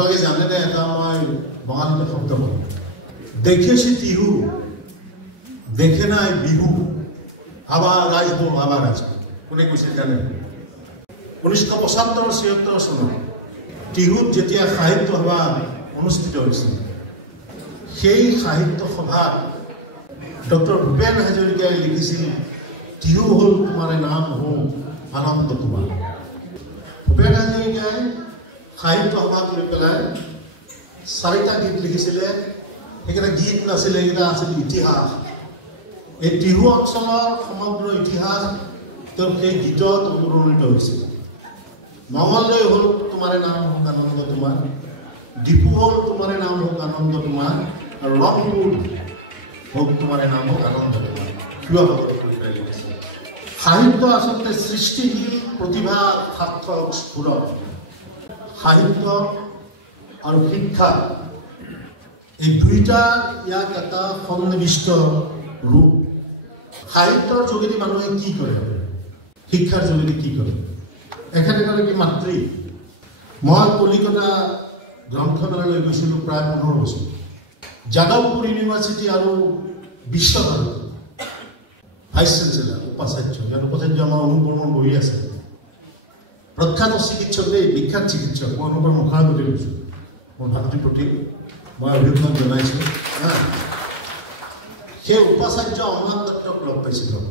আপোনালোকে জানেনে এটা মই বঙালীতে শব্দ কওঁ দেখেছি টিহু দেখে নাই বিহু আবার আসবো আবার আসবো কোনে কৈছে জানে 1975-76 চনত টিহুত যেতিয়া সাহিত্য সভা অনুষ্ঠিত হৈছিল সেই সাহিত্য সভাত ডক্টৰ ভূপেন হাজৰিকাই লিখিছিল টিহু হল তোমাৰে নাম হো আনন্দ তোমাৰ ভূপেন হাজৰিকাই সাহিত্য সভাত লৈ পেলাই 4টা গীত লিখিছিলে সেইকেইটা গীত নাছিলে এইকেইটা আছিল ইতিহাস এই টিহু অঞ্চলৰ সমগ্ৰ ইতিহাস তেওঁৰ সেই গীতত অনুৰণিত হৈছিল মঙ্গলদৈ হল তোমাৰে নাম হোক আনন্দ তোমাৰ ডিপু হল তোমাৰে নাম হোক আনন্দ তোমাৰ আৰু ৰংপুৰ হোক তোমাৰে নাম হোক আনন্দ তোমাৰ সাহিত্য আচলতে সৃষ্টিশীল প্ৰতিভা সাৰ্থক স্ফুৰণ সাহিত্য আৰু শিক্ষা এই দুইটা ইয়াক এটা সন্নিবিষ্ট ৰূপ সাহিত্যৰ যোগেদি মানুহে কি কৰে শিক্ষাৰ যোগেদি কি কৰে একেদৰে মাতৃ মই কলিকতা গ্ৰন্থমেলালৈ গৈছিলোঁ প্ৰায় 15 বছৰ যাদৱপুৰ ইউনিভাৰ্চিটি আৰু বিশ্বভাৰতী ভাইচ চেঞ্চেলাৰ উপাচাৰ্য ইয়াৰ উপাচাৰ্য আমাৰ অনুপৰ্ণ বহি আছে প্ৰখ্যাত চিকিৎসক দেই বিখ্যাত চিকিৎসক মই অনুপৰ্ণ মুখাৰ গতি লৈছোঁ মোৰ ভাতৃৰ প্ৰতি মই অভিনন্দন জনাইছোঁ সেই উপাচাৰ্য অম্লান দত্তক লগ পাইছিলোঁ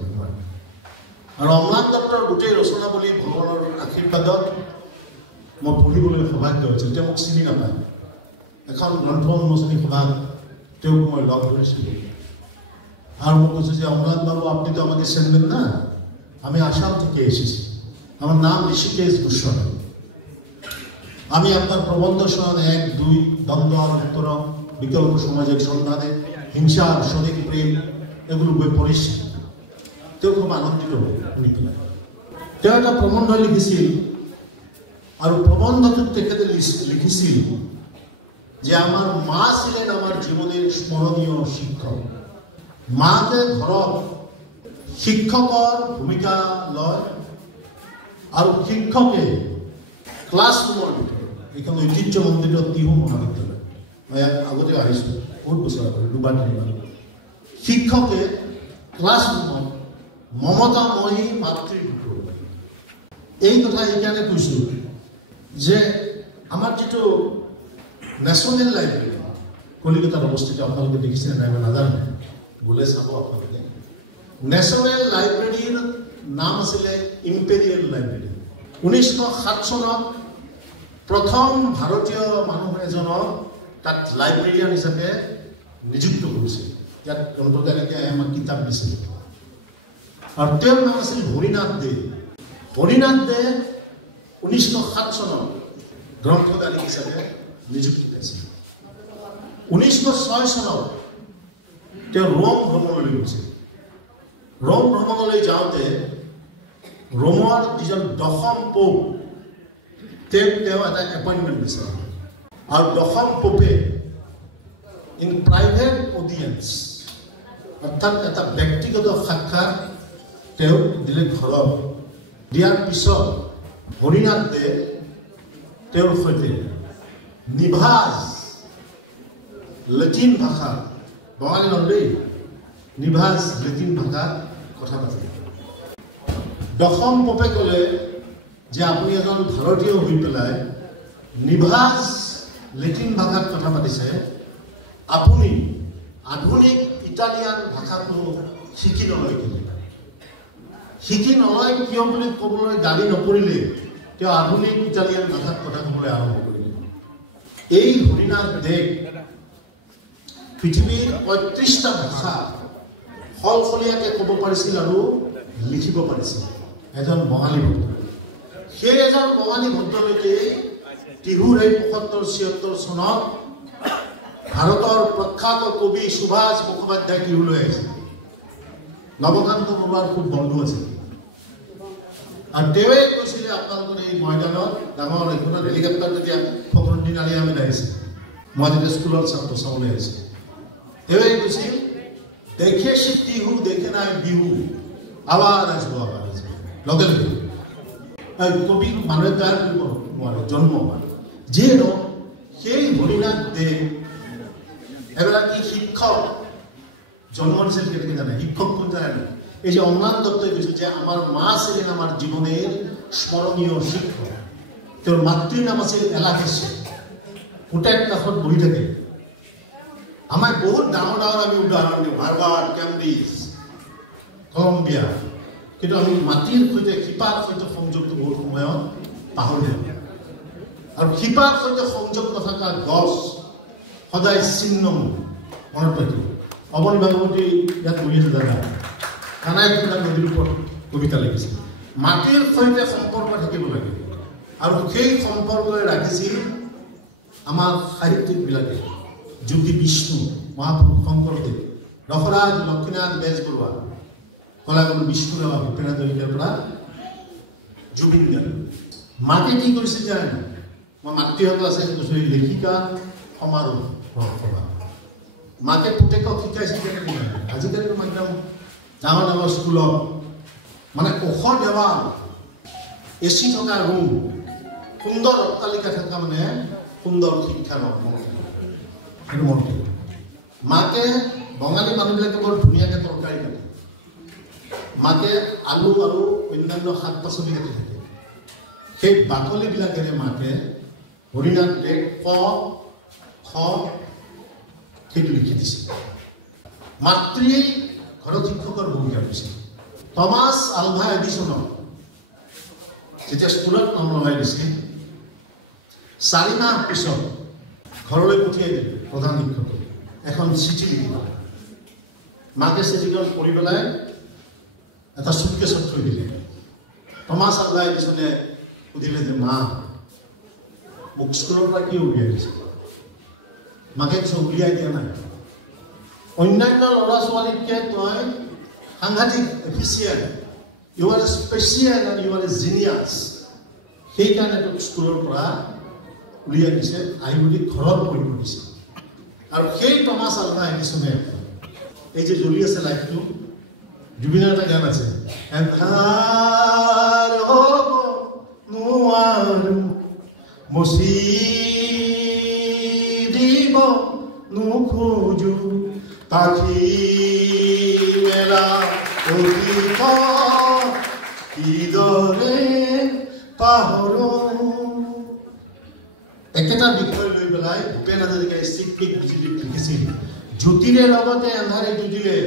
আৰু অম্লান দত্তৰ গোটেই ৰচনাৱলী ভগৱানৰ আশীৰ্বাদত মই পঢ়িবলৈ সৌভাগ্য হৈছিল তেওঁ মোক চিনি নাপায় এখন গ্ৰন্থ উন্মোচনী সভাত তেওঁক মই লগ ধৰিছিলোঁ আর মই কৈছোঁ যে অম্লান বাবু আপনি তো আমাকে চিনবেন না আমি আসাম থেকে এসেছি আমার নাম ঋষিকেশ গোস্বামী আমি আপনার প্রবন্ধ শোনান 1, 2 দ্বন্দ্ব আর উত্তরম বিকল্প সামাজিক সন্ধানে হিংসা সদিক প্রেম এগুলো বই পড়েছি তেওঁ খুব আনন্দিত শুনি পেলাই তেওঁ এটা প্ৰবন্ধ লিখিছিল আৰু প্ৰবন্ধটোত তেখেতে লিখিছিল যে আমাৰ মা ছিলেন আমাৰ জীবনেৰ স্মৰণীয় শিক্ষক মাকে ঘৰত শিক্ষকৰ ভূমিকা লয় আৰু শিক্ষকে ক্লাছৰুমৰ এইখন ঐতিহ্যমণ্ডিত টিহু মহাবিদ্যালয় মই ইয়াত আগতে আহিছোঁ বহুত বছৰ আগতে 2-3 শিক্ষকে ক্লাছৰুমত মমতাময়ী মাতৃৰূপ এই কথা এইকাৰণে কৈছোঁ যে আমাৰ যিটো ন্যাশনাল লাইব্ৰেৰী কলিকতাত অৱস্থিত আপোনালোকে দেখিছে নাই নাজানে বলে চাব আপোনালোকে ন্যাশনাল লাইব্ৰেৰীৰ নাম আছিলে ইম্পেৰিয়েল লাইব্ৰেৰী 1907 চনত প্ৰথম ভাৰতীয় মানুহ এজনক তাত লাইব্ৰেৰিয়ান হিচাপে নিযুক্ত কৰিছিল ইয়াত অন্তৰ্জাতিকে আমাক কিতাপ দিছিল আৰু তেওঁৰ নাম আছিল হৰিনাথ দে 1907 চনত গ্ৰন্থদাৰী হিচাপে নিযুক্তি পাইছিল 1906 চনত তেওঁ ৰোম ভ্ৰমণলৈ গৈছিল ৰোম ভ্ৰমণলৈ যাওঁতে ৰোমৰ যিজন দশম পোপ তেওঁ এটা এপইণ্টমেণ্ট দিছিল আৰু দশম পোপে ইন প্ৰাইভেট অডিয়েন্স অৰ্থাৎ এটা ব্যক্তিগত সাক্ষাৎ তেওঁ দিলে ঘৰত দিয়াৰ পিছত হৰিনাথ দে তেওঁৰ সৈতে নিভাজ লেটিন ভাষা বঙালী নদেই নিভাজ লেটিন ভাষাত কথা পাতিলে দশম পোপে ক'লে যে আপুনি এজন ভাৰতীয় হৈ পেলাই নিভাজ লেটিন ভাষাত কথা পাতিছে আপুনি আধুনিক ইটালিয়ান ভাষাটো শিকি নলয় কিয় বুলি ক'বলৈ গালি নপৰিলে তেওঁ আধুনিক ইটালিয়ান ভাষাত কথা ক'বলৈ আৰম্ভ কৰিলে এই হৰিনাথ দেৱ পৃথিৱীৰ 35টা ভাষা সলসলীয়াকৈ ক'ব পাৰিছিল আৰু লিখিব পাৰিছিল এজন বঙালী ভক্ত সেই এজন বঙালী ভক্তলৈকে টিহুৰ এই 75-76 চনত ভাৰতৰ প্ৰখ্যাত কবি সুভাষ মুখোপাধ্যায় টিহুলৈ আহিছিল নৱকান্ত বৰুৱাৰ খুব বন্ধু আছিল আৰু তেওঁৱে কৈছিলে আপোনালোকৰ এই ময়দানত ডাঙৰ এখনত হেলিকপ্টাৰ যেতিয়া ফখৰুদ্দিন আলী আহমেদ আহিছিল মই যেতিয়া স্কুলৰ ছাত্ৰ চাবলৈ আহিছিলোঁ তেওঁৱে কৈছিল দেখেছি টিহু দেখে নাই বিহু আবাৰ আসবো লগে লগে কবি মানুহে তৈয়াৰ কৰিব নোৱাৰে জন্ম যিহেতু সেই হৰিনাথ দেৱ এগৰাকী শিক্ষক জন্ম দিছিল কেনেকৈ জানে? শিক্ষক কোন জানে? এই যে অম্লান দত্তই কৈছিল যে আমার মা ছিলেন আমার জীবনের স্মরণীয় শিক্ষক। তোর মাতৃৰ নাম আছিল এলাকেশ্বৰ। হোটেল কাষত বহি থাকে। আমাৰ বহুত ডাঙৰ ডাঙৰ আমি উদাহৰণ দিওঁ, হাৰ্ভাৰ্ড, কেম্ব্ৰিজ, কলম্বিয়া, কিন্তু আমি মাটিৰ সৈতে শিপাৰ সৈতে সংযোগটো বহুত সময়ত পাহৰি যাওঁ। আৰু শিপাৰ সৈতে সংযোগ নথকা গছ সদায় ছিন্নমূল। মনত ৰাখিব। অৱনী ভাগৱতী ইয়াত বহি আছে দাদা, কানাই কুণ্ডা নদীৰ ওপৰত কবিতা লিখিছে। মাটিৰ সৈতে সম্পৰ্ক থাকিব লাগে, আৰু সেই সম্পৰ্কই ৰাখিছিল আমাৰ সাহিত্যিকবিলাকে। যোগী বিষ্ণু, মহাপুৰুষ শংকৰদেৱ, ৰসৰাজ লক্ষ্মীনাথ বেজবৰুৱা, কলাগুৰু বিষ্ণুৰাভা, ভূপেন হাজৰিকাৰ পৰা জুবিন গাৰ্গ। মাকে কি কৰিছিল জানে? মই মাতৃসকল আছে কৈছোঁ, লেখিকা সমাৰোহ সভা। মাকে পুতেকক শিকাইছিল কেনেকৈ জানে? আজিকালিতো একদম ডাঙৰ ডাঙৰ স্কুলত মানে ওখ দেৱাল, এচি থকা ৰুম, সুন্দৰ অট্টালিকা থকা মানে সুন্দৰ শিক্ষা সেইটো মন থাকে। মাকে বঙালী মানুহবিলাকে বৰ ধুনীয়াকৈ তৰকাৰী কাটে। মাকে আলু আৰু অন্যান্য শাক পাচলি কাটি থাকে। সেই বাকলিবিলাকেৰে মাকে হৰিনাথ দেৱ ক খ সেইটো লিখি দিছিল। মাতৃয়ে ঘৰত শিক্ষকৰ ভূমিকা লৈছিল। টমাছ আলভা এডিছনক যেতিয়া স্কুলত নাম লগাই দিছিল, 4 মাহ পিছত ঘৰলৈ পঠিয়াই দিলে প্ৰধান শিক্ষকে এখন চিঠি লিখিব। মাকে চিঠিখন পঢ়ি পেলাই এটা চুটকেছত থৈ দিলে। টমাছ আলভা এডিছনে সুধিলে যে, মা মোক স্কুলৰ পৰা কি উলিয়াই দিছে? মাকে কিছু উলিয়াই দিয়া নাই। অন্যান্য ল'ৰা ছোৱালীতকৈ তই সাংঘাতিক efficient, you are special and you are a genius. সেইকাৰণে তোক স্কুলৰ পৰা উলিয়াই দিছে, আহি বুলি ঘৰত পঢ়িব দিছে। আৰু সেই টমাছ আলভা এডিছনে এই যে জ্বলি আছে লাইটটো, জুবিনৰ এটা গান আছে, এন্ধাৰ হ'ব নোৱাৰো মচি দিব নোখোজো পাখি মেলা অতীত কিদৰে পাহৰো। একেটা বিষয় লৈ পেলাই ভূপেন হাজৰিকাই চিকপিক বিজুলীত লিখিছিল, জ্যোতিৰে লগতে এন্ধাৰে যুঁজিলে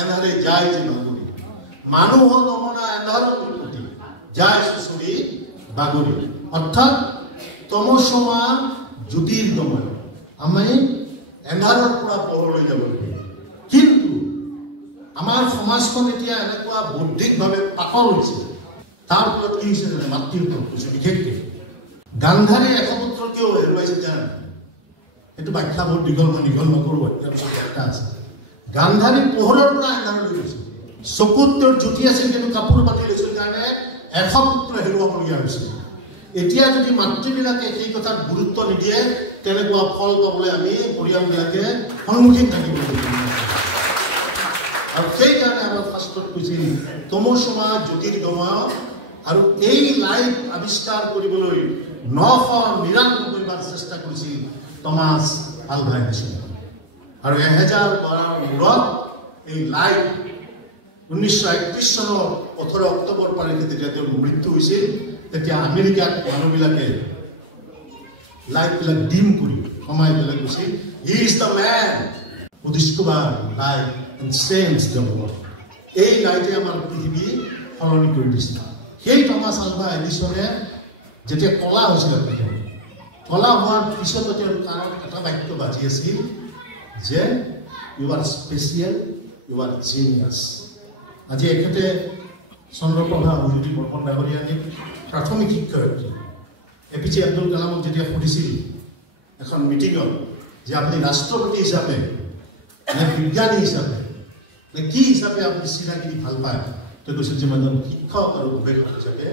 এন্ধাৰে যায় যে বাগৰি, মানুহৰ নমনা এন্ধাৰৰ বিপত্তি যায় চুচৰি বাগৰি। অৰ্থাৎ তমসমা জ্যোতিৰ্গময়, আমি এন্ধাৰৰ পৰা পোহৰলৈ যাব লাগিব। কিন্তু আমাৰ সমাজখন এতিয়া এনেকুৱা বৌদ্ধিকভাৱে পাতল হৈছে। তাৰ ফলত কি হৈছে জানে? মাতৃৰ ওপৰত হৈছে। বিশেষকৈ গান্ধাৰে একপুত্ৰ কিয় হেৰুৱাইছে জানে? সেইটো ব্যাখ্যা বহুত দীঘল, মই দীঘল নকৰোঁ, ইয়াৰ পিছত ব্যাখ্যা আছে। গান্ধাৰী পোহৰৰ পৰা এন্ধাৰলৈ গৈছিল। চকুত তেওঁৰ জ্যোতি আছিল, কিন্তু কাপোৰ বান্ধি লৈছিল কাৰণে একপুত্ৰ হেৰুৱাবলগীয়া হৈছিল। এতিয়া যদি মাতৃবিলাকে সেই কথাত গুৰুত্ব নিদিয়ে, তেনেকুৱা ফল পাবলৈ আমি পৰিয়ালবিলাকে সন্মুখীন থাকিব লাগিব। আৰু সেইকাৰণে আমাৰ শাস্ত্ৰত কৈছিল তমসমা জ্যোতিৰ্গময়। আৰু এই লাইট আৱিষ্কাৰ কৰিবলৈ 999 বাৰ চেষ্টা কৰিছিল টমাছ আলভা এডিছনে। আৰু 1000 বাৰৰ মূৰত এই লাইট 1931 চনৰ 18 অক্টোবৰ তাৰিখে যেতিয়া তেওঁৰ মৃত্যু হৈছিল, তেতিয়া আমেৰিকাত মানুহবিলাকে লাইটবিলাক ডিম কৰি কমাই পেলাই কৈছিল, he is the man who discover light and change the world. এই লাইটে আমাৰ পৃথিৱী সলনি কৰি দিছিল। সেই টমাছ আলভা এডিছনে যেতিয়া কলা হৈছিল, কলা হোৱাৰ পিছতো তেওঁৰ কাণত এটা বাক্য বাজি আছিল যে you are special, you are genius. আজি এখেতে চন্দ্ৰপ্ৰভা অভিজ্যোতি বৰ্মন ডাঙৰীয়ানীক প্ৰাথমিক শিক্ষয়িত্ৰী APJ আব্দুল কালামক যেতিয়া সুধিছিল এখন মিটিঙত যে আপুনি ৰাষ্ট্ৰপতি হিচাপে নে বিজ্ঞানী হিচাপে নে কি হিচাপে আপুনি চিনাকি দি ভাল পায়, তেওঁ কৈছিল যে মই শিক্ষক আৰু গৱেষক হিচাপে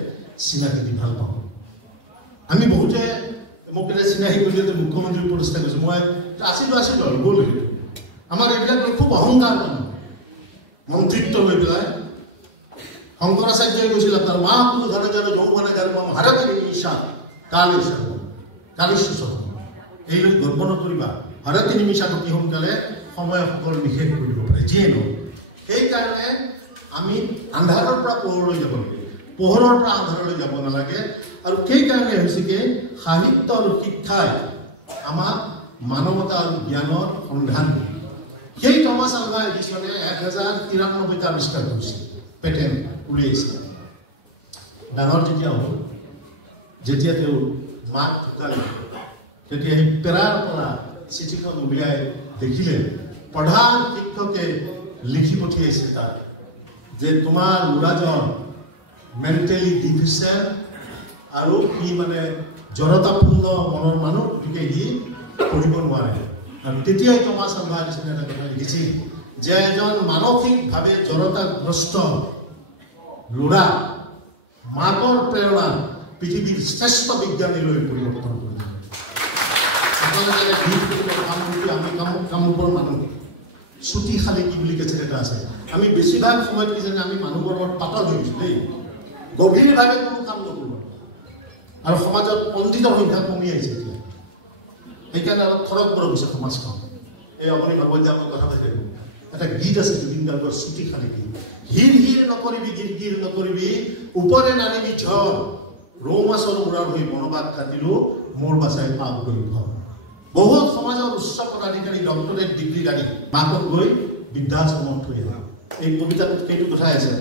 চিনাকি দি ভাল পাওঁ। আমি বহুতে মোক এটা চিনাকি কৰিলে মুখ্যমন্ত্ৰীৰ প্ৰতিষ্ঠা কৰিছোঁ, মই আছিলো আৰু গ'ল। আমাৰ এইবিলাক খুব অহংকাৰ মানুহ, মন্ত্ৰিত্ব লৈ পেলাই। শংকৰাচাৰ্যই কৈছিল আপোনাৰ মহাপুৰুষ ধৰে ধৰে যৌৱনে গৰ্ভম হাৰতি ঈশা কালেশ্বৰ কালেশ্বৰ। এইলৈ গৰ্ব নকৰিবা হৰে 3 নিমিষ অতি সোনকালে সময় সকল নিষেধ কৰিব পাৰে যিয়ে নহওক সেইকাৰণে আমি আন্ধাৰৰ পৰা পোহৰলৈ যাব লাগে পোহৰৰ পৰা আন্ধাৰলৈ যাব নালাগে আৰু সেইকাৰণে হৈছে কি সাহিত্য আৰু শিক্ষাই আমাক মানৱতা আৰু জ্ঞানৰ সন্ধান দিয়ে সেই টমাছ আলভা এডিছনে 1093টা আৱিষ্কাৰ কৰিছিল পেটেণ্ট উলিয়াইছিল ডাঙৰ যেতিয়া হ'ল যেতিয়া তেওঁ মাক ঢুকালে তেতিয়া সেই পেৰাৰ পৰা চিঠিখন উলিয়াই দেখিলে প্ৰধান শিক্ষকে লিখি পঠিয়াইছে তাত যে তোমাৰ ল'ৰাজন মেণ্টেলি ডিফিচিয়েণ্ট আৰু সি মানে জড়তাপূৰ্ণ মনৰ মানুহ গতিকে সি পঢ়িব নোৱাৰে আৰু তেতিয়াই টমাছ আলভা এডিছনে এটা কথা লিখিছিল যে এজন মানসিকভাৱে জড়তাগ্ৰস্ত ল'ৰা মাকৰ প্ৰেৰণা পৃথিৱীৰ শ্ৰেষ্ঠ বিজ্ঞানীলৈ পৰিৱৰ্তন কৰিব আমি কামৰূপৰ মানুহ চুটি খালি কি বুলি কেছেট এটা আছে আমি বেছিভাগ সময়ত কি জানে আমি মানুহৰ লগত পাতল হৈ গৈছোঁ দেই গভীৰভাৱে কোনো কাম নকৰোঁ আৰু সমাজত পণ্ডিতৰ সংখ্যা কমি আহিছে এতিয়া সেইকাৰণে অলপ খৰক বৰ হৈছে সমাজখন এই আপুনি ভাবো যে আমি কথা পাতি এটা গীত আছে জুবিন গাৰ্গৰ চুটি খালি গীত হিৰ হিৰ নকৰিবি গিৰ গিৰ নকৰিবি ওপৰে নানিবি ঝড় ৰৌ মাছৰ উৰাৰ হৈ বনবাদ কাটিলো মোৰ বাচাই পাপ কৰি ঘৰ বহুত সমাজৰ উচ্চ পদাধিকাৰী ডক্টৰেট ডিগ্ৰী লাগি মাকক গৈ বৃদ্ধাশ্ৰমত থৈ আহে এই কবিতাটোত সেইটো কথাই আছে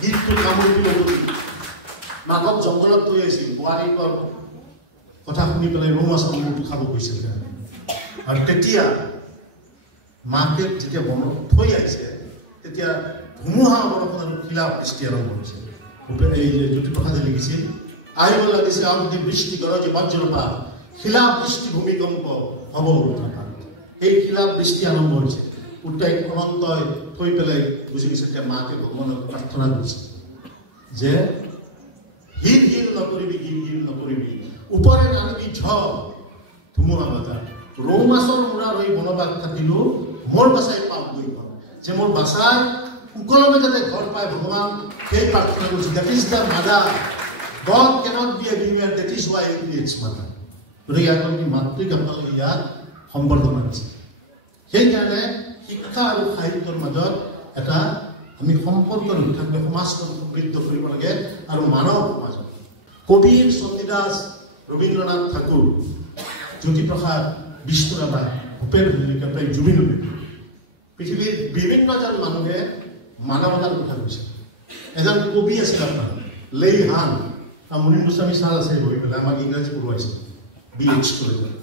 গীতটো কামৰূপী নগৰী মাকক জংঘলত থৈ আহিছিল বোৱাৰীকৰ কথা শুনি পেলাই ৰৌ মাছৰ মূৰটো খাব গৈছিল আৰু তেতিয়া মাকে যেতিয়া বনত থৈ আহিছে তেতিয়া ধুমুহা বৰষুণ আৰু শিলা বৃষ্টি আৰম্ভ হৈছে এই যে জ্যোতিপ্ৰসাদে লিখিছিল আহিব লাগিছে আগুতি বৃষ্টি গৰজি বজ্ৰপাত শিলা বৃষ্টি ভূমিকম্প হ'ব এই শিলা বৃষ্টি আৰম্ভ হৈছে উত্তাই অনন্তই থৈ পেলাই বুজি গৈছে তেতিয়া মাকে ভগৱানক প্ৰাৰ্থনা কৰিছে যে হিৰ হিৰ নকৰিবি গিৰ গিৰ নকৰিবি ওপৰে নানিবি ঝড় ধুমুহা বতাহ ৰৌ মাছৰ মূৰাৰ হৈ বনবাস কাটিলো মোৰ বাচাই পাপ গৈ ঘৰ যে মোৰ বাচাই সুকলমে যাতে ঘৰ পায় ভগৱান সেই প্ৰাৰ্থনা কৰিছে that is the mother God cannot be everywhere that is why he creates mother গতিকে ইয়াত আমি মাতৃক আপোনালোকে ইয়াত সম্বৰ্ধনা দিছে সেইকাৰণে শিক্ষা আৰু সাহিত্যৰ মাজত এটা আমি সম্পৰ্ক ৰক্ষা সমাজখন সমৃদ্ধ কৰিব লাগে আৰু মানৱ সমাজত কবিৰ চণ্ডীদাস ৰবীন্দ্ৰনাথ ঠাকুৰ জ্যোতিপ্ৰসাদ বিষ্ণুৰাভা ভূপেন হাজৰিকা প্ৰায় জুবিন পৃথিৱীৰ বিভিন্নজন মানুহে মানৱতাৰ কথা কৈছে এজন কবি আছিল আপোনাৰ লেই হান মুনিম গোস্বামী ছাৰ আছে বহি পেলাই আমাক ইংৰাজী পঢ়ুৱাইছে BH কলেজত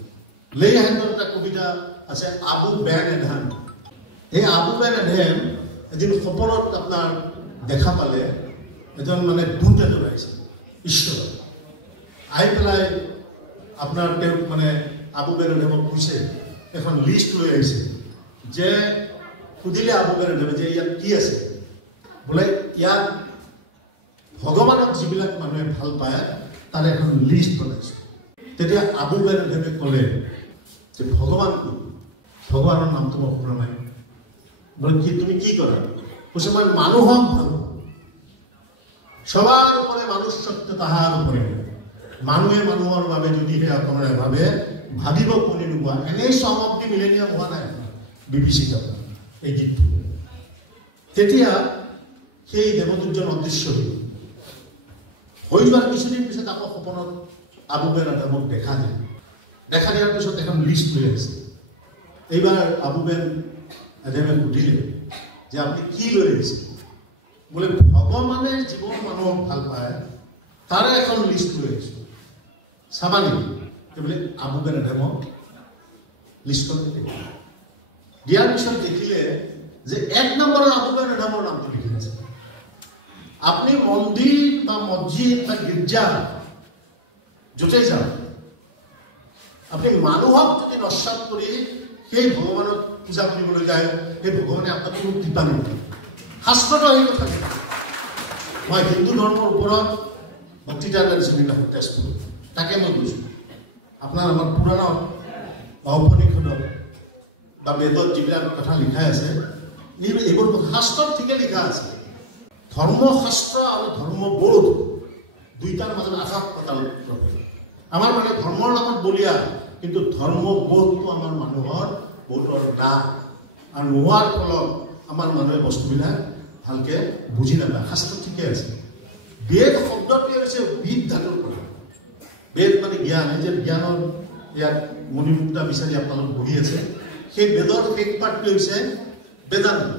লেই হানৰ এটা কবিতা আছে আবু বেন এডহান এই আবু বেন এডহান এদিন সপোনত আপোনাৰ দেখা পালে এজন মানে দূত এজন আহিছে ঈশ্বৰ আহি পেলাই আপোনাৰ তেওঁক মানে আবু বেন এডহানক কৈছে এখন লিষ্ট লৈ আহিছে যে সুধিলে আবু বেন এডহানে যে ইয়াত কি আছে বোলে ইয়াত ভগৱানক যিবিলাক মানুহে ভাল পায় তাৰ এখন লিষ্ট বনাইছে তেতিয়া আবু বেন এডহানে ক'লে যে ভগৱান ভগৱানৰ নামটো মই শুনা নাই বলে কি তুমি কি কৰা কৈছে মই মানুহক ভাল সবাৰ উপৰে মানুষ সত্য তাহাৰ উপৰে মানুহে মানুহৰ বাবে যদিহে অকণে ভাবে ভাবিব কোনে নোৱা এনেই সমাপ্তি মিলেনিয়াম হোৱা নাই বিবিচিত এই গীতটো তেতিয়া সেই দেৱদূতজন অদৃশ্য হৈ যোৱাৰ কিছুদিন পিছত আকৌ সপোনত আবু বেন এডহানক দেখা দিয়াৰ পিছত এখন লিষ্ট লৈ আহিছে এইবাৰ আবু বেন এডহানে সুধিলে যে আপুনি কি লৈ আহিছে বোলে ভগৱানে জীৱন মানুহক ভাল পায় তাৰে এখন লিষ্ট লৈ আহিছো চাবা নেকি বোলে আবু বেন এডহানক লিষ্টখন দিয়াৰ পিছত দেখিলে যে 1 নম্বৰৰ আবু বেন এডহানৰ নামটো লিখি আছে আপনি মন্দিৰ বা মছজিদ বা গীৰ্জা য'তে যাওক আপনি মানুহক যদি নস্বাত কৰি সেই ভগৱানক পূজা কৰিবলৈ যায় সেই ভগৱানে আপোনাক কোনো কৃপা নকৰে শাস্ত্ৰটো এই কথা মই হিন্দু ধৰ্মৰ ওপৰত বক্তৃতা দিছিলোঁ তেজপুৰ তাকে মই কৈছোঁ আপোনাৰ আমাৰ পুৰাণত বা উপনিষদত বা বেদত যিবিলাক কথা লিখাই আছে এইবোৰ শাস্ত্ৰত ঠিকে লিখা আছে ধৰ্মশাস্ত্ৰ আৰু ধৰ্মবোধ দুইটাৰ মাজত আকাশ পাতাল আমাৰ মানে ধৰ্মৰ নামত বলিয়া কিন্তু ধৰ্মবোধটো আমাৰ মানুহৰ বহুতৰ নাই আৰু নোহোৱাৰ ফলত আমাৰ মানুহে বস্তুবিলাক ভালকে বুজি নাপায় শাস্ত্ৰ ঠিকে আছে বেদ শব্দটোৱে হৈছে বিদ ধাতুৰ পৰা বেদ মানে জ্ঞান এই যে জ্ঞানৰ ইয়াত মণিমুক্তা বিচাৰি আপোনালোক বহি আছে সেই বেদৰ শেষ পাঠটো হৈছে বেদান্ত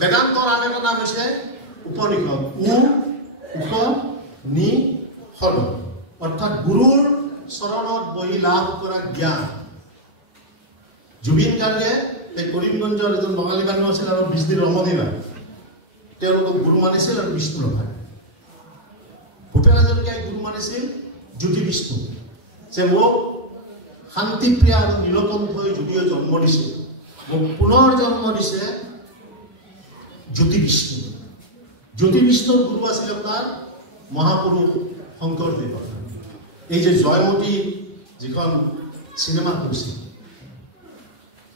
বেদান্তৰ আন এটা নাম হৈছে উপনিষদ উপনিষদ অৰ্থাৎ গুৰুৰ চৰণত বহি লাভ কৰা জ্ঞান জুবিন গাৰ্গে এই কৰিমগঞ্জৰ এজন বঙালী মানুহ আছিল আৰু বিষ্ণু ৰমণীৰা তেওঁলোকক গুৰু মানিছিল আৰু বিষ্ণু ৰভায় ভূপেন হাজৰিকাই গুৰু মানিছিল জ্যোতি বিষ্ণু যে মোক শান্তিপ্ৰিয়া আৰু নীলকণ্ঠই যদিও জন্ম দিছে মোক পুনৰ জন্ম দিছে জ্যোতি বিষ্ণুৰ গুৰু আছিল আপোনাৰ মহাপুৰুষ শংকৰদেৱ এই যে জয়মতী যিখন চিনেমা কৰিছিল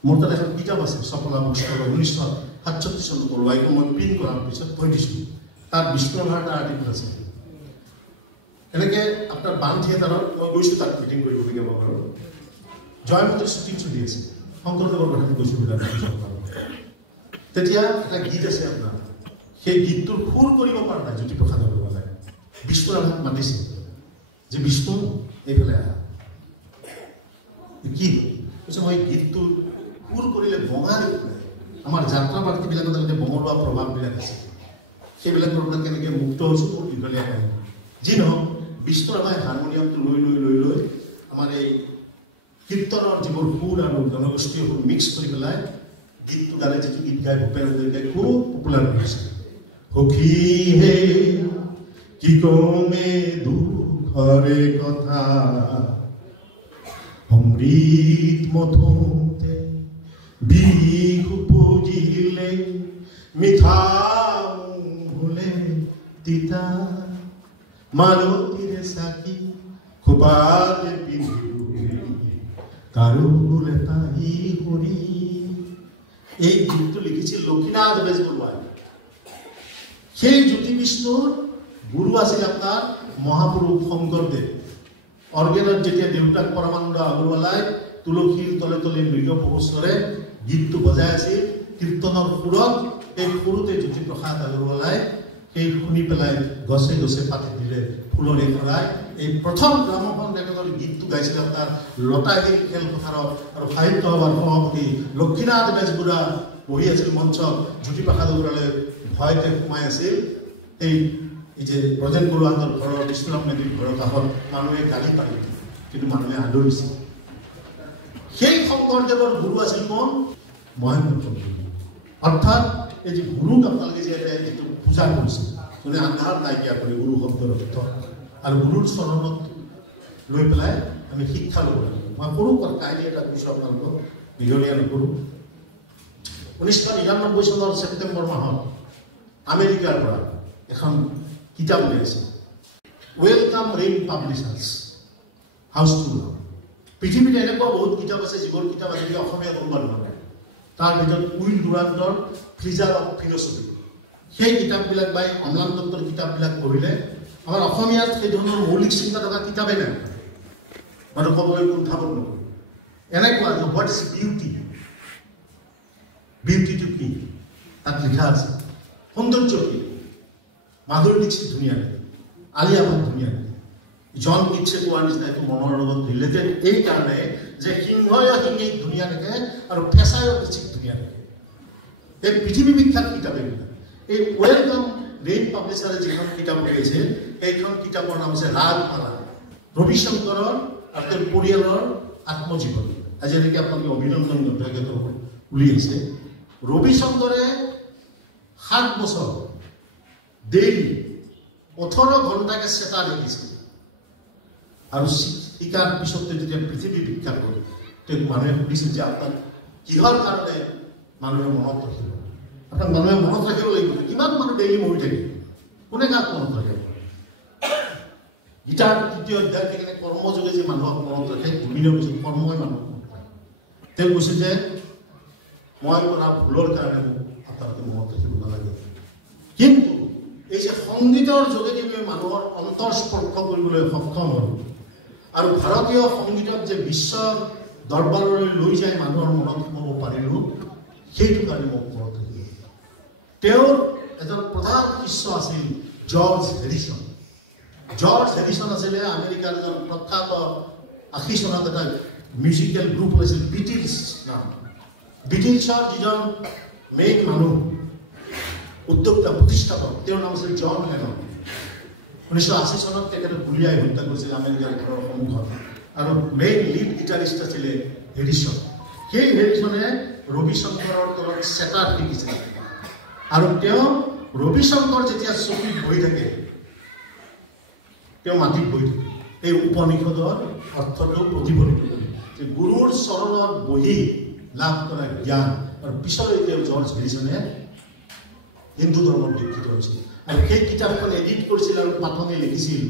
মোৰ তাত এখন কিতাপ আছে সফলা বুকষ্টলৰ 1967 চনত ওলোৱা এইটো মই প্ৰিণ্ট কৰাৰ পিছত পঢ়ি দিছোঁ তাত বিষ্ণুৰভাৰ এটা আৰ্টিকল আছে এনেকে আপোনাৰ বান থিয়েটাৰত মই গৈছোঁ তাত মিটিং কৰিবলগীয়া বাৰু জয়মতীৰ শ্বুটিং চলি আছে শংকৰদেৱৰ কথাটো কৈছোঁ তেতিয়া এটা গীত আছে আপোনাৰ সেই গীতটোৰ সুৰ কৰিব পৰা নাই জ্যোতিপ্ৰসাদ আগৰৱালাই বিষ্ণুৰাভাক মাতিছে যে বিষ্ণু এইফালে আহা কি কৈছে মই গীতটো সুৰ কৰিলে বঙালী আমাৰ যাত্ৰা বাৰ্তিবিলাকত আগতে বঙলোৱা প্ৰভাৱবিলাক আছে সেইবিলাকৰ পৰা কেনেকৈ মুক্ত হৈছোঁ মোৰ দীঘলীয়া কাহিনী যি নহওক বিষ্ণুৰাভাই হাৰমনিয়ামটো লৈ আমাৰ এই কীৰ্তনৰ যিবোৰ সুৰ আৰু জনগোষ্ঠীয় সুৰ মিক্স কৰি পেলাই গীতটো গালে যিটো গীত গাই ভূপেন হাজৰিকাই খুব পপুলাৰ হৈছে সখী হে কি কমে দুখৰে কথা অমৃত মথোতে বিষ পুজিলে মিঠা হলে তিতা মালতীৰে চাকি খোপাতে পিন্ধিলো কাৰোৰ এটা হৰি এই গীতটো লিখিছিল লক্ষীনাথ বেজবৰুৱাই সেই জ্যোতি বিষ্ণুৰ গুৰু আছিল আপোনাৰ মহাপুৰুষ শংকৰদেৱ অৰ্গেনত যেতিয়া দেউতাক পৰমানন্দ আগৰৱালাই তুলসীৰ তলে তলে মৃগ পহুচৰে গীতটো বজাই আছিল কীৰ্তনৰ সুৰত এই সুৰতে জ্যোতিপ্ৰসাদ আগৰৱালাই সেই শুনি পেলাই গছে গছে পাতি দিলে ফুলনি ভৰাই এই প্ৰথম গ্ৰামোফোন ৰেকৰ্ডৰ গীতটো গাইছিল আপোনাৰ লতাশিল খেলপথাৰত আৰু সাহিত্য সভাৰ সভাপতি লক্ষীনাথ বেজবৰুৱা বহি আছিল মঞ্চত জ্যোতিপ্ৰসাদ আগৰৱালাই ভয়তে সোমাই আছিল এই যে ব্ৰজেন বৰুৱাহঁতৰ ঘৰৰ বিষ্ণুৰাম মেধিৰ ঘৰৰ কাষত মানুহে গালি পাৰি কিন্তু মানুহে আদৰিছিল সেই শংকৰদেৱৰ গুৰু আছিল কোন মহেন্দ্ৰ অৰ্থাৎ এই যে গুৰুক আপোনালোকে যে যিটো পূজা কৰিছিল মানে আন্ধাৰ নাইকিয়া কৰি গুৰু শব্দৰ অৰ্থ আৰু গুৰুৰ চৰণত লৈ পেলাই আমি শিক্ষা ল'ব লাগিব মই সৰু কাহিনী এটা কৈছোঁ আপোনালোকক দীঘলীয়া নকৰোঁ 1999 চনৰ ছেপ্টেম্বৰ মাহত আমেৰিকাৰ পৰা এখন কিতাপ উলিয়াইছে ৱেলকাম ৰেইন পাব্লিচাৰ্ছ হাউচফুল পৃথিৱীত এনেকুৱা বহুত কিতাপ আছে যিবোৰ কিতাপ আজিকালি অসমীয়া অনুবাদ নহয় তাৰ ভিতৰত উইল ডুৰাণ্টৰ ফ্ৰিজাৰ অফ ফিলচফি সেই কিতাপবিলাক বাই অম্লান দত্তৰ কিতাপবিলাক পঢ়িলে আমাৰ অসমীয়াত সেই ধৰণৰ মৌলিক চিন্তা থকা কিতাপেই নাই বাৰু ক'বলৈ কুণ্ঠাবোধ নকৰোঁ এনেকুৱা যে হোৱাট ইজ বিউটিটো কি তাত লিখা আছে সৌন্দৰ্য কি মাধুৰী দীক্ষিত ধুনীয়া লাগে আলিয়া ভাট ধুনীয়া লাগে জন কিটছে কোৱাৰ নিচিনা এইটো মনৰ লগত ৰিলেটেড এই কাৰণে যে সিংহই সিংহীক ধুনীয়া থাকে আৰু ফেঁচায়ো কিচিক ধুনীয়া থাকে এই পৃথিৱী বিখ্যাত কিতাপ এইবিলাক এই ৱেলকাম ৰেইন পাব্লিচাৰে যিখন কিতাপ উলিয়াইছে সেইখন কিতাপৰ নাম হৈছে ৰাগমালা ৰবিশংকৰৰ আৰু তেওঁৰ পৰিয়ালৰ আত্মজীৱন আজিলৈকে আপোনালোকে অভিনন্দন তেখেতৰ উলিয়াইছে ৰবিশংকৰে 7 বছৰ ডেইলি 18 ঘণ্টাকে চেতা লিখিছিল আৰু শিকাৰ পিছতে যেতিয়া পৃথিৱী বিখ্যাত হ'ল তেওঁক মানুহে সুধিছিল যে আপোনাক কিহৰ কাৰণে মানুহে মনত ৰাখিব আপোনাক মানুহে মনত ৰাখিব লাগিব কিমান মানুহ ডেইলি মৰি থাকে কোনে কাক মনত ৰাখিব গীতাৰ 3য় অধ্যায় থেকে কৰ্মযোগে যে মানুহক মনত ৰাখে বিভিন্ন কিছু কৰ্মই মানুহক মনত ৰাখে তেওঁ কৈছে যে মই কৰা ভুলৰ কাৰণে আপোনালোকে মনত ৰাখিব নালাগে কিন্তু এই যে সংগীতৰ যোগেদি মানুহৰ অন্তৰ স্পৰ্শ কৰিবলৈ সক্ষম হ'ল আৰু ভাৰতীয় সংগীতক যে বিশ্বৰ দৰবাৰলৈ লৈ যায় মানুহৰ মনত সোমাব পাৰিলোঁ সেইটো কাৰণে মোক মনত থাকিল তেওঁৰ এজন প্ৰধান শিষ্য আছিল জৰ্জ হেৰিছন আছিলে আমেৰিকাৰ এজন প্ৰখ্যাত 80 চনত এটা মিউজিকেল গ্ৰুপ ওলাইছিল বিটিলছ নাম বিটিলছৰ যিজন মেইন মানুহ উদ্যোক্তা প্ৰতিষ্ঠাপক তেওঁৰ নাম আছিল জন লেনন 1980 চনত তেখেতক গুলীয়াই হত্যা কৰিছিল আমেৰিকাৰ ঘৰৰ সন্মুখত আৰু মেইন লিড গিটাৰিষ্ট আছিলে হেৰিছন সেই হেৰিছনে ৰবি শংকৰৰ তলত চেটাৰ শিকিছিল আৰু তেওঁ ৰবি শংকৰ যেতিয়া চকীত বহি থাকে তেওঁ মাটিত বহি থাকে এই উপনিষদৰ অৰ্থটো প্ৰতিফলিত কৰে যে গুৰুৰ চৰণত বহি লাভ কৰা জ্ঞান আৰু পিছলৈ তেওঁ জৰ্জ হেৰিছনে হিন্দু ধৰ্মত দীক্ষিত হৈছিল আৰু সেই কিতাপখন এডিট কৰিছিল আৰু পাঠনে লিখিছিল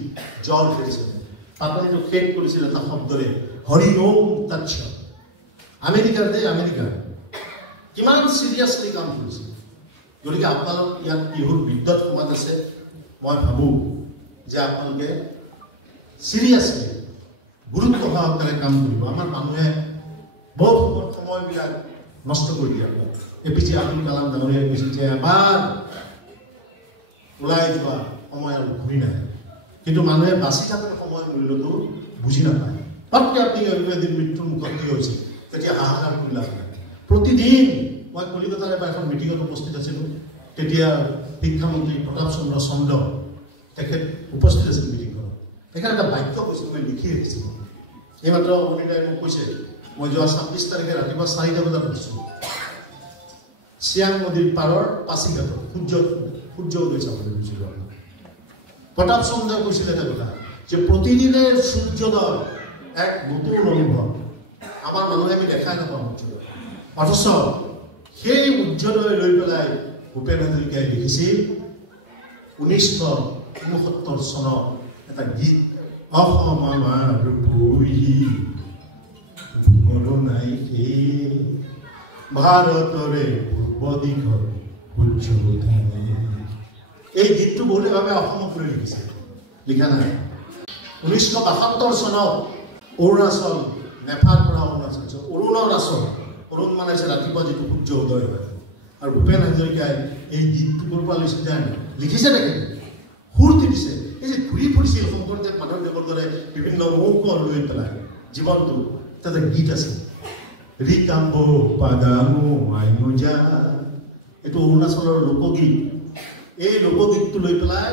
জৰ্জ হেৰিছনে পাঠনটো শেষ কৰিছিল এটা শব্দৰে হৰি ওম তৎস আমেৰিকাৰ কিমান চিৰিয়াছলি কাম কৰিছিল গতিকে আপোনালোক ইয়াত বিহুৰ বিদ্যুৎ সমাজ আছে মই ভাবোঁ যে আপোনালোকে চিৰিয়াছলি গুৰুত্ব সহকাৰে কাম কৰিব আমাৰ মানুহে বহুত সময়বিলাক নষ্ট কৰি দিয়ে APJ আব্দুল কালাম ডাঙৰীয়াই কৈছিল যে এবাৰ ওলাই যোৱা সময় আৰু ঘূৰি নাহে কিন্তু মানুহে বাচি থকাৰ সময় মূল্যটো বুজি নাপায় পটকৈ আপুনি এদিন মৃত্যুৰ মুখত থিয় হৈছিল তেতিয়া হাহাকাৰ কৰি লাভ নাই প্ৰতিদিন মই কলিকতাৰ এখন মিটিঙত উপস্থিত আছিলোঁ তেতিয়া শিক্ষামন্ত্ৰী প্ৰতাপ চন্দ্ৰ চন্দ্ৰ তেখেত উপস্থিত আছিল মিটিংখনত তেখেতে এটা বাক্য কৈছিল মই লিখি ৰাখিছিলোঁ এইমাত্ৰ অনিতাই মোক কৈছে মই যোৱা 26 তাৰিখে ৰাতিপুৱা 4টা বজাত গৈছোঁ চিয়াং নদীৰ পাৰৰ পাছিঘাটত সূৰ্য উদয় চাবলৈ গৈছিলোঁ প্ৰতাপ চন্দ্ৰই কৈছিল এটা কথা যে প্ৰতিদিনে সূৰ্যোদয় এক নতুন অনুভৱ আমাৰ মানুহে আমি দেখাই নাপাওঁ সূৰ্যোদয় অথচ সেই উজ্জ্বলয় লৈ পেলাই ভূপেন হাজৰিকাই লিখিছিল 1969 চনত এটা গীত অসম আমাৰ নাই ভাৰতৰে বদিঘৰ সূৰ্য এই গীতটো বহুতে ভাবে অসমক লৈ লিখিছে লিখা নাই 1972 চনত অৰুণাচল নেপাল পৰা অৰুণ মানে ৰাতিপুৱা যিটো সূৰ্য উদয় হয় আৰু ভূপেন হাজৰিকাই এই গীতটোৰ পৰা লৈছে জানে লিখিছে তেখেতে সুৰটি দিছে এই যে ঘূৰি ফুৰিছিল শংকৰদেৱ মাধৱদেৱৰ দৰে বিভিন্ন মৌক লৈ পেলাই জীৱনটো তাতে গীত আছে ৰিকাম্ব পাদামো আইনজা এইটো অৰুণাচলৰ লোকগীত এই লোকগীতটো লৈ পেলাই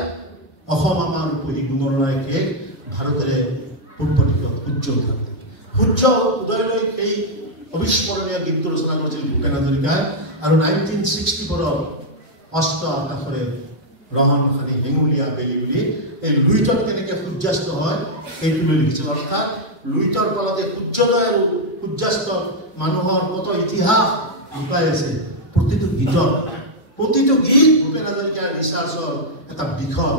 অসম আমাৰ উপৰি গুণৰায়কে ভাৰতেৰে পূৰ্বদিশত সূৰ্য উদয়লৈ সেই অবিস্মৰণীয় গীতটো ৰচনা কৰিছিল ভূপেন হাজৰিকাই আৰু 1964 অষ্ট আকাশৰে ৰহন খানি হেঙুলীয়া বেলি বুলি এই লুইটত কেনেকৈ সূৰ্যাস্ত হয় এইটো লৈ লিখিছিল অৰ্থাৎ লুইটৰ ফলতে সূৰ্যোদয় আৰু সূৰ্যাস্ত মানুহৰ কত ইতিহাস লুকাই আছে প্ৰতিটো গীত ভূপেন হাজৰিকাৰ ৰিচাৰ্চৰ এটা বিষয়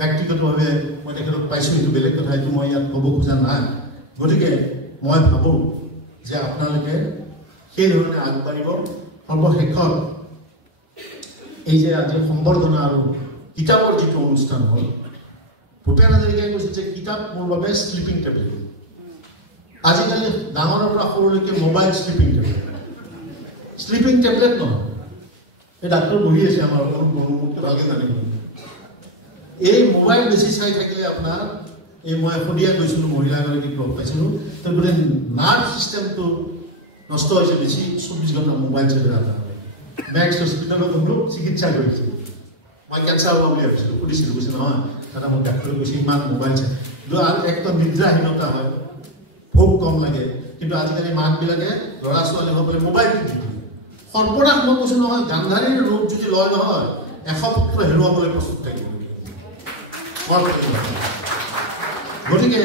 ব্যক্তিগতভাৱে মই তেখেতক পাইছোঁ এইটো বেলেগ কথা এইটো মই ইয়াত ক'ব খোজা নাই গতিকে মই ভাবোঁ যে আপোনালোকে সেই ধৰণে আগবাঢ়িব সৰ্বশেষত এই যে আজি সম্বৰ্ধনা আৰু কিতাপৰ যিটো অনুষ্ঠান হ'ল ভূপেন হাজৰিকাই কৈছে যে কিতাপ মোৰ বাবে শ্লিপিং টেবলেট আজিকালি ডাঙৰৰ পৰা সৰুলৈকে মোবাইল শ্লিপিং টেবলেট নহয় এই ডাক্তৰ বহি আছে আমাৰ মুখটো ভালকৈ জানিব এই মোবাইল বেছি চাই থাকিলে আপোনাৰ এই মই সদিয়া গৈছিলোঁ মহিলা এগৰাকীক লগ পাইছিলোঁ তাৰ গোটেই নাৰ্ভ ছিষ্টেমটো নষ্ট হৈছে বেছি 24 ঘণ্টা মোবাইল চাই থকা নেক্সট হস্পিটেলত গ'লো চিকিৎসা কৰিছোঁ মই কেঞ্চাৰ হোৱা বুলি ভাবিছিলোঁ সুধিছিলোঁ কৈছে নহয় দাদা মোক ডাক্তৰে কৈছে ইমান মোবাইল চাই আৰু একদম নিদ্ৰাহীনতা হয় ভোক কম লাগে কিন্তু আজিকালি মাকবিলাকে ল'ৰা ছোৱালীসকলে মোবাইল সৰ্বনাশ মই কৈছোঁ নহয় গান্ধাৰীৰ ৰূপ যদি লয় নহয় 100 পুত্ৰ হেৰুৱাবলৈ প্ৰস্তুত থাকিব গতিকে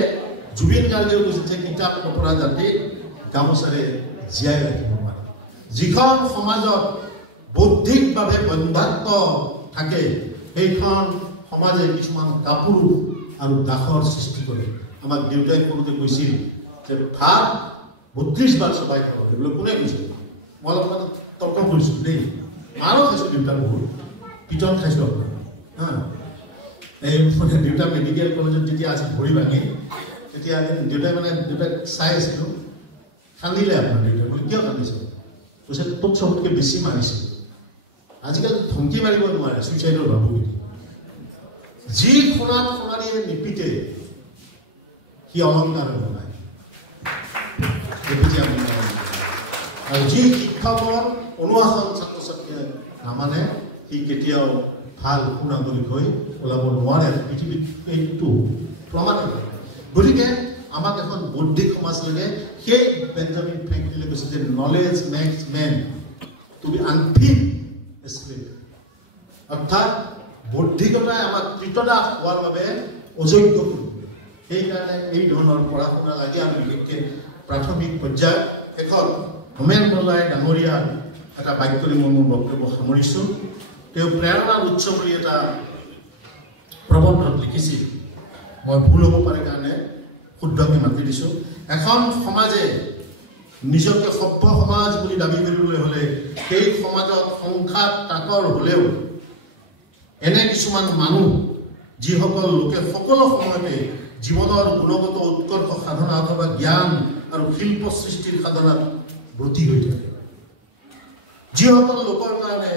জুবিন গাৰ্গেও কৈছে যে কিতাপ নপঢ়া জাতি গামোচাৰে জীয়াই ৰাখিব পাৰে যিখন সমাজত বৌদ্ধিকভাৱে বন্ধাত্ম থাকে সেইখন সমাজে কিছুমান কাপোৰ আৰু দাসৰ সৃষ্টি কৰে আমাক দেউতাই সৰুতে কৈছিল যে ভাত 32 বাৰ চবাই খাব লাগিব কোনে কৈছিল মই অলপমান তৰ্ক কৰিছোঁ দেই মাৰো খাইছোঁ দেউতাৰ বহুত পিটন খাইছোঁ আপোনাৰ এই দেউতা মেডিকেল কলেজত যেতিয়া আছিল ভৰি ভাঙি তেতিয়া দেউতাই মানে দেউতাক চাই আছিলোঁ কান্দিলে আপোনাৰ দেউতাই বোলে কিয় কান্দিছে কৈছে তোক চবতকৈ বেছি মাৰিছে আজিকালি ধমকি মাৰিব নোৱাৰে ছুইচাইডৰ ভাবুকি যি সোণাৰীয়ে নিপিতে সি অলংকাৰ বনায় আৰু যি শিক্ষকৰ অনুশাসন ছাত্ৰ ছাত্ৰীয়ে নামানে সি কেতিয়াও ভাল সুনাগৰিক হৈ ওলাব নোৱাৰে পৃথিৱীত এইটো প্ৰমাণিত গতিকে আমাক এখন বৌদ্ধিক সমাজ লাগে সেই বেঞ্জামিন ফ্ৰেংকলিনে কৈছে যে knowledge makes men to be unfit a slave অৰ্থাৎ বৌদ্ধিকতাই আমাক কৃতদাস হোৱাৰ বাবে অযোগ্য কৰিব সেইকাৰণে এই ধৰণৰ পঢ়া শুনা লাগে আমি বিশেষকৈ প্ৰাথমিক পৰ্যায়ত শেষত হোমেন বৰগোহাঁই ডাঙৰীয়াৰ এটা বাক্যৰে মই মোৰ বক্তব্য সামৰিছোঁ তেওঁ প্ৰেৰণাৰ উৎস বুলি এটা প্ৰবন্ধত লিখিছিল মই ভুল হ'ব পাৰে কাৰণে শুদ্ধকৈ মাতি দিছোঁ এখন সমাজে নিজকে সভ্য সমাজ বুলি দাবী কৰিবলৈ হ'লে সেই সমাজত সংঘাত তাকৰ হ'লেও এনে কিছুমান মানুহ যিসকল লোকে সকলো সময়তে জীৱনৰ গুণগত উৎকৰ্ষ সাধনা অথবা জ্ঞান আৰু শিল্প সৃষ্টিৰ সাধনাত ব্ৰতী হৈ থাকে যিসকল লোকৰ কাৰণে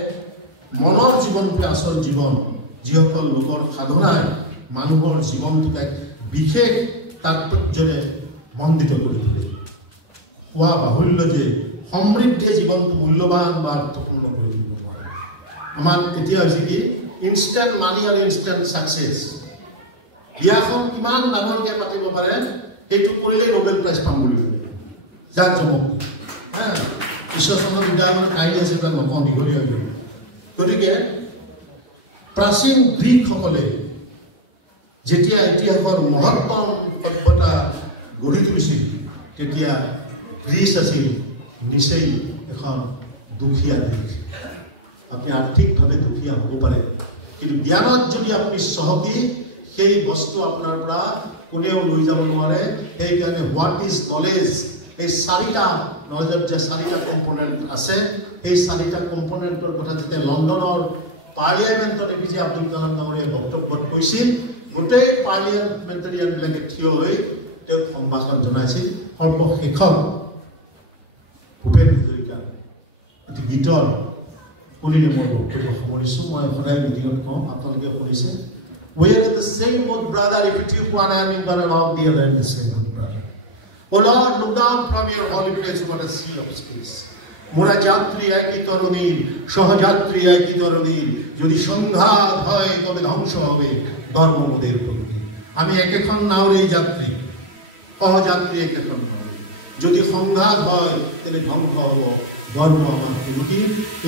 মনৰ জীৱনটোৱে আচল জীৱন যিসকল লোকৰ সাধনাই মানুহৰ জীৱনটোক এক বিশেষ তাৎপৰ্যৰে মণ্ডিত কৰি তোলে খোৱা বাহুল্য যে সমৃদ্ধে জীৱনটো মূল্যৱান বা অৰ্থপূৰ্ণ কৰি তুলিব পাৰে আমাৰ এতিয়া হৈছে কি ইনষ্টেণ্ট মানি আৰু ইনষ্টেণ্ট ছাকচেছ বিয়াখন কিমান ডাঙৰকৈ পাতিব পাৰে সেইটো কৰিলেই নোবেল প্ৰাইজ পাম বুলি ভাবে যাক জমক ঈশ্বৰচন্দ্ৰ বিদ্যাসাগৰৰ কাহিনী আছে তাক নকওঁ দীঘলীয়া হৈ গ'ল গতিকে প্ৰাচীন গ্ৰীকসকলে যেতিয়া ইতিহাসৰ মহত্তম সভ্যতা গঢ়ি তুলিছিল তেতিয়া গ্ৰীচ আছিল নিচেই এখন দুখীয়া দেশ আপুনি আৰ্থিকভাৱে দুখীয়া হ'ব পাৰে কিন্তু জ্ঞানত যদি আপুনি চহকী সেই বস্তু আপোনাৰ পৰা কোনেও লৈ যাব নোৱাৰে সেইকাৰণে হোৱাট ইজ নলেজ এই চাৰিটা নলেজৰ যে চাৰিটা কম্পনেণ্ট আছে এই চাৰিটা কম্পনেণ্টৰ কথা যেতিয়া লণ্ডনৰ পাৰ্লিয়ামেণ্টত এপিজে আব্দুল কালাম ডাঙৰীয়াই বক্তব্যত কৈছিল গোটেই পাৰ্লিয়ামেণ্টাৰিয়ানবিলাকে থিয় হৈ তেওঁক সম্ভাষণ জনাইছিল সৰ্বশেষত ভূপেন হাজৰিকা এটি গীতৰ শুনিলে মই বক্তব্য সামৰিছোঁ মই সদায় মিটিঙত কওঁ আপোনালোকে শুনিছে We are in the same boat, brother. If it is one hand, you got along the other in the same boat, brother. O Lord, look down from your holy place over a sea of space. Mura jatri eki torunir, shohajatri eki torunir. Jodi সংঘাত হয় তবে ধ্বংস হবে ধর্ম মোদের প্রকৃতি আমি একেখন নাওরেই যাত্রী সহযাত্রী একেখন নাওরে যদি সংঘাত হয় তাহলে ধ্বংস হব ধর্ম আমার প্রকৃতি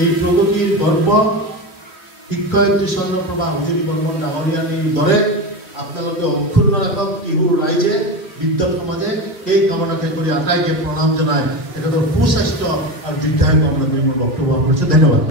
এই প্রগতির গর্ব শিক্ষয়িত্ৰী চন্দ্ৰপ্ৰভা হুজুৰী বৰ্মন ডাঙৰীয়ানীৰ দৰে আপোনালোকে অক্ষুণ্ণ ৰাখক টিহুৰ ৰাইজে বিদ্যাত সমাজে এই কামনাকে কৰি আটাইকে প্ৰণাম জনাই তেখেতৰ সুস্বাস্থ্য আৰু দীৰ্ঘায়ু কামনা কৰি মোৰ বক্তব্য কৰিছোঁ ধন্যবাদ